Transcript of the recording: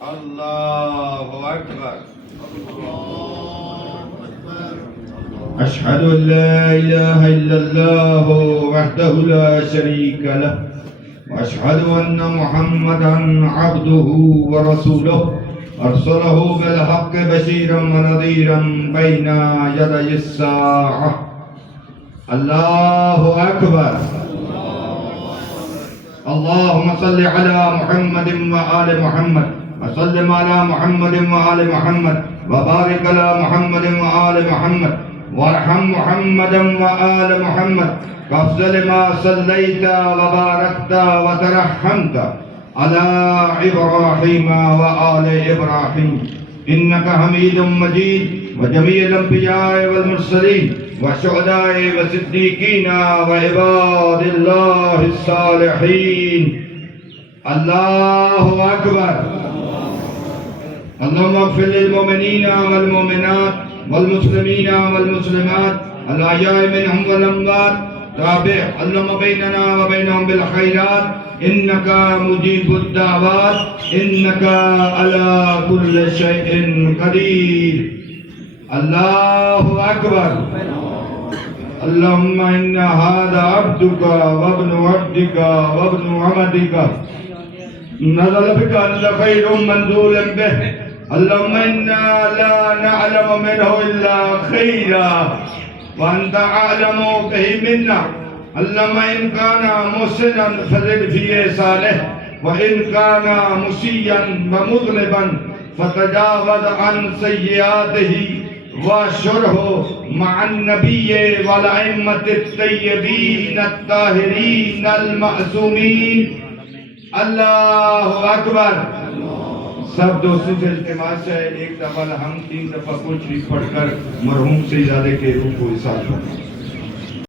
अल्लाहु अकबर। अशहदु अन ला इलाहा इल्लल्लाह वहदहु ला शरीका लह व अशहदु अन्ना मुहम्मदन अब्दुहु व रसूलुहु अरसलहु बिल हक्कि बशीरन व नज़ीरन बैना यदयि स्साअह। अल्लाहु अकबर। अल्लाहुम्मा सल्लि अला मुहम्मदिन व आलि मुहम्मद व सल्लिम अला मुहम्मदिन व आलि मुहम्मद व बारिक अला मुहम्मदिन व आलि मुहम्मद वरहम मुहम्मदन व आलि मुहम्मद वअफ़ज़ल मा सल्लैता व बारकता व तरहमता अला इब्राहीम व आलि इब्राहीम इन्नका हमीदुम मजीद व जमीअल अंबियाए वल मुरसलीन व शुहदाए व सिद्दीकीना व इबादिल्लाहिस सालिहीन। अल्लाहु अकबर। अल्लाहुम्मा इग़फ़िर लिल मुमिनीना वल मुमिनात वल मुस्लिमीना वल मुस्लिमात अल अहयाइ मिनहुम वल अमवात ताबि अल्लाहुम्मा बैनना व बैनहुम बिल खैरात इन्नका मुजीबुद दाअवात इन्नका अला कुल्लि शैइन क़दीर। अल्लाहु अकबर। अल्लाहुम्मा इन्ना हाज़ा अब्दुका व इब्नु अब्दिका व इब्नु अमतिका नज़ल बिका खैरुम मंज़ूलन बिहि अल्लाहुम्मा इन्ना ला नअलमु मिन्हु इल्ला खैरा व अंता अअलमु बिहि मिन्ना। अल्लाहुम्मा इन काना मुहसिनन फज़िद फ़ीहि सालिह व इन काना मुसीय्यन व मुज़निबन फ़तजावज़ अन सय्यिआतिही वशुरहु मअन नबिय्य वल अइम्मतित तय्यबीन अत्ताहिरीन अल मअसूमीन। अल्लाहु अकबर। सब दोस्तों से इल्तिमास है एक दफा हम 3 दफा कुल शरीफ पढ़कर मरहूम से इजाज़त के रूह को इरशाद करें।